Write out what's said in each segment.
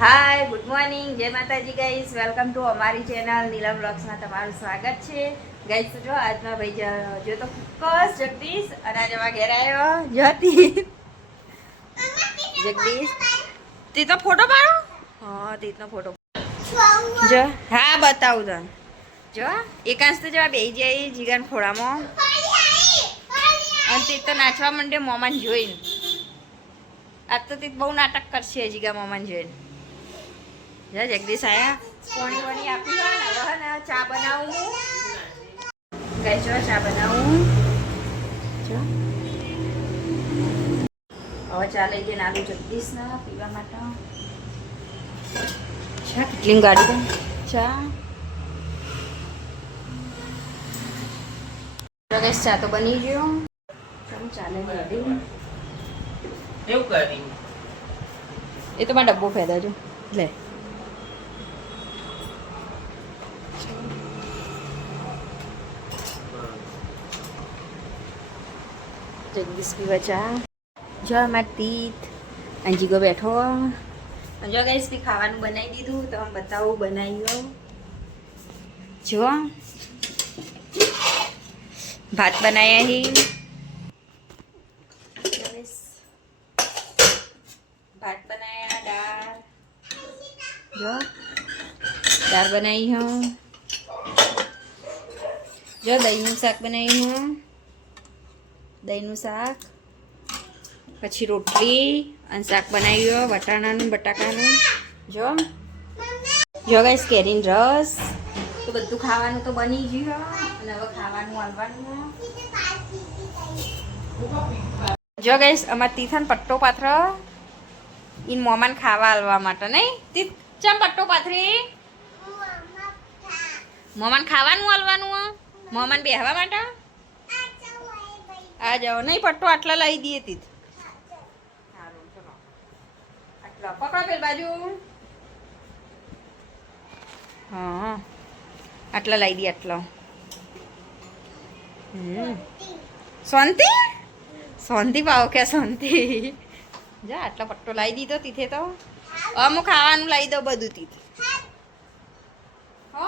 Hi good morning, જય માતાજી guys. Welcome to અમારી ચેનલ નીલમ વ્લોગ્સમાં તમારું સ્વાગત છે ગાઈસ. જો આજમાં ભાઈ જો તો ફોકસ જગદીશ અને આજે માં ઘેર આવ્યો જતી જગદીશ. તે તો ફોટો પાડો. હા તીતનો ફોટો જો. હા બતાવું તને. જો એકાંશ તો જવા બેસી જાય જીગાન ખોળામાં અને તે તો નાચવા માંડે મોમાન જોઈને. આજ તો તે બહુ નાટક કરશે જીગા મોમાન જોઈને. જગદીશ આયા પાણી પાણી આપી હોય ને. હવે ને ચા બનાવું ગઈ છો. ચા બનાવું જો. હવે ચા લઈ જઈને આલુ જગદીશ ને પીવા માટે. ચા કેટલી ગાડી દે ચા. ગેસ ચા તો બની ગયો. ચાલો ચાલે રેડી એવું કરી. એ તો મારા ડબ્બો ફેદા જો લે. જગદીશ પીવા ચા. જો અમાર તીત અંજીગો બેઠો. જો ગાઈસ બી ખાવાનું બનાવી દીધું તો હું બતાવું બનાવ્યું. જો ભાત બનાવ્યા હી. ભાત બનાવ્યા. દાળ જો દાળ બનાવી હું. જો દહીંનું શાક બનાવ્યું હું. દહીંનું શાક પછી રોટલી અને શાક બનાવ્યું વટાણાનું બટાકાનું. જો જો ગાઈસ કેરીન રસ તો બધું ખાવાનું તો બની ગયું અને હવે ખાવાનું આવવાનું. જો ગાઈસ અમાર તીથન પટ્ટો પાથર ઈન મોમાન ખાવા આલવા માટે નહીં. તીત ચમ પટ્ટો પાથરી મોમાન ખાવાનું આલવાનું. મોમાન બેહવા માટે આ જાઓ. નહીં પટ્ટો આટલા લઈ દઈએ તીત. સારું ચલો આટલા પકડો પેલી બાજુ. હા આટલા લઈ દઈએ આટલો. શાંતિ શાંતિ પાવ કે શાંતિ. જા આટલો પટ્ટો લાવી દીધો તીથે તો. અમુક ખાવાનું લાવી દો બધું તીથ. હો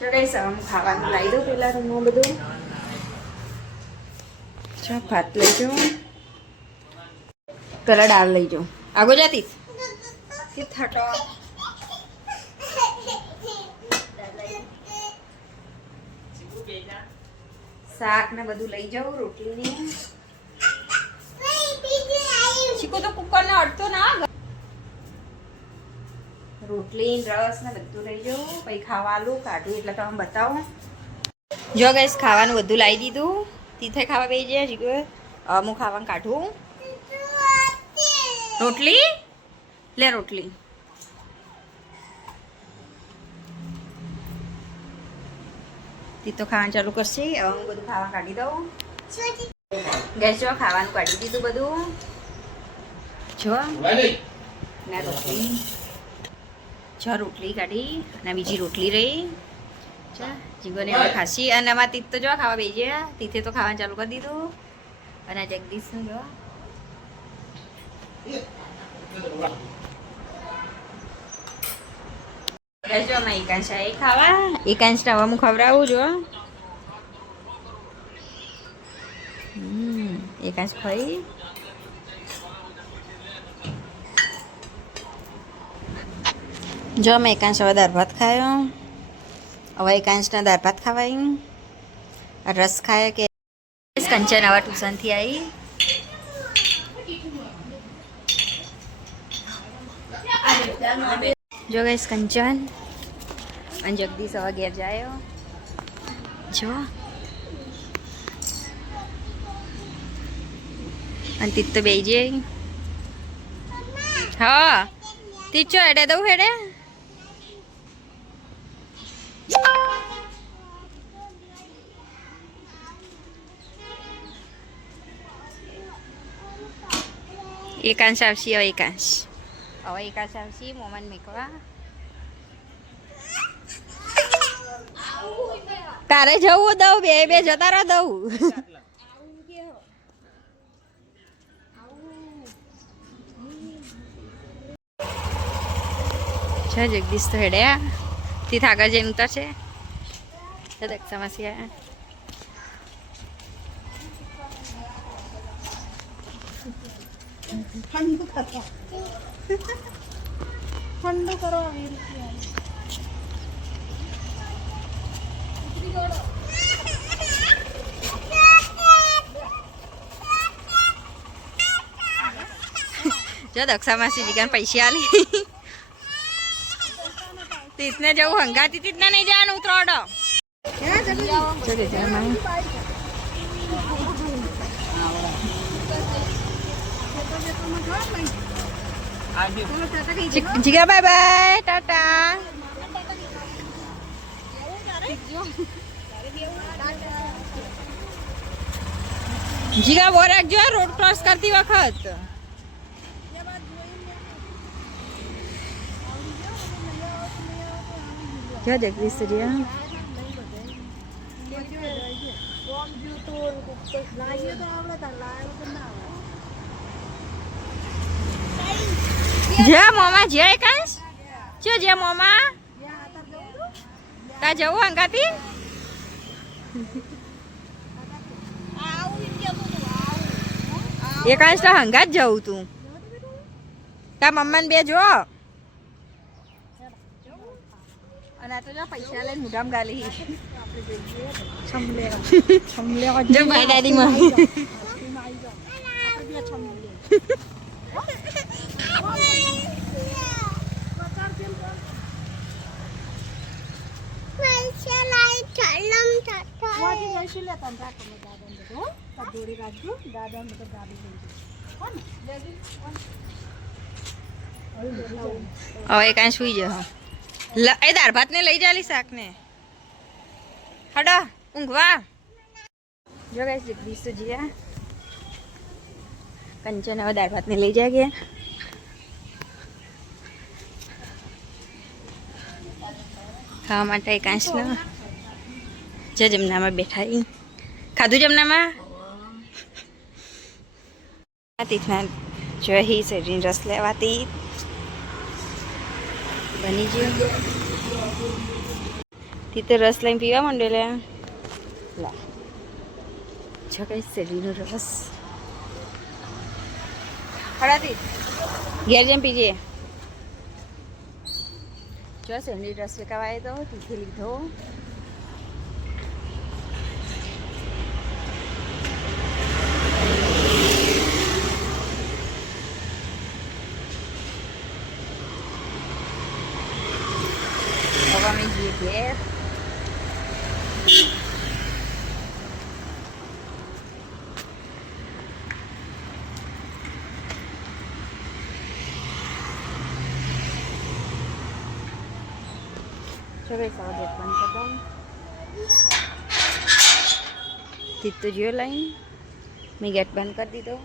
ચડે અમુક ખાવાનું લાવી દો પેલા રૂમમાં બધું. ચા ભાત લઈ જાઓ. પેલા દાળ લઈ જાઓ. આગો જાતી કે થટો શાક ને બધું લઈ જાઉં. રોટલી શીખો તો કુકર ને અડતો ના. રોટલી રસ ને બધું લઈ જાઉં. પછી ખાવાનું કાઢું એટલે તમે બતાવો. જો ગઈશ ખાવાનું બધું લાવી દીધું. તીથે ખાવા બેસી જાય જીગો. હું ખાવાનું કાઢું. રોટલી લે રોટલી. તી તો ખાવાનું ચાલુ કરશે. હવે હું બધું ખાવાનું કાઢી દઉં. ગેસ જો ખાવાનું કાઢી દીધું બધું. જો ને રોટલી. છ રોટલી કાઢી અને બીજી રોટલી રહી. ચા જીગોને હવે ખાસી. અને આમાં તીત તો જો ખાવા બેસી ગયા. તીથે તો ખાવાનું ચાલુ કરી દીધું. અને જગદીશનું જો જો અમે એકાંશ એ ખાવા. એકાંશ હવે હું ખવડાવું. જો એકાંશ ખાઈ. જો અમે એકાંશ હવે દાળ ભાત ખાયો. હવે એકાંશના દાળ ભાત ખવાય. રસ ખાય કે કંચન હવે ટ્યુશનથી આવી. જો ગઈશ કંચન અને જગદીશ હવે ઘેર જાય. જો અને તીત તો બેસી જાય. હા તીત ચો હેડે દઉં હેડે. એકાંશ આવશી. હવે એકાંશ આવશી મોમાન મેકવા. તારે જવું દઉં બે બે જતા રહો દઉં. છે જગદીશ તો હેડ્યા તી આગળ જઈને ઉતરશે દક્ષા માસી આયા ઠંડુ કરો જો દક્ષા માસી જીગાને પૈસા આલી તીતને જવું હંગાતી તીતને નહીં જવાનું ઉતરોડો જીગા બાય બાય ટાટા જીગા બોર રાખજો રોડ ક્રોસ કરતી વખત क्या जगदीश रिया જે મોમા જે કાંસ છે જે મોમા તા જવું અંગાતી એકાંશ તો હંગાત જવું તું તા મમ્માને બે જો અને આ તો જો પૈસા લઈને મુગામ ગાલી જો ભાઈ દાદી માં હવે કાંઈ સુઈ જાઓ એ દાળ ભાત ને લઈ જાલી શાક ને હડો ઊંઘવા જો ગાઈસ જગદીશ તો જીયા કંચન હવે દાળ ભાત ને લઈ જાય ગયા ખાવા માટે કાંસનો જો જમનામાં બેઠા ખાધું જમનામાં તીથના જો હી શરીર રસ લેવાતી બની ગયું તી તો રસ લઈને પીવા માંડે લે જો કઈ શેરડીનો રસ હળાતી ઘેર જેમ પીજે જો શેરડી રસ વેકાવાય તો તીથી લીધો અમે જઈએ ઘેર ચલો સાવ ગેટ બંધ કરી દઉં તીત તો જીઓ લાઈન મેં ગેટ બંધ કરી દીધો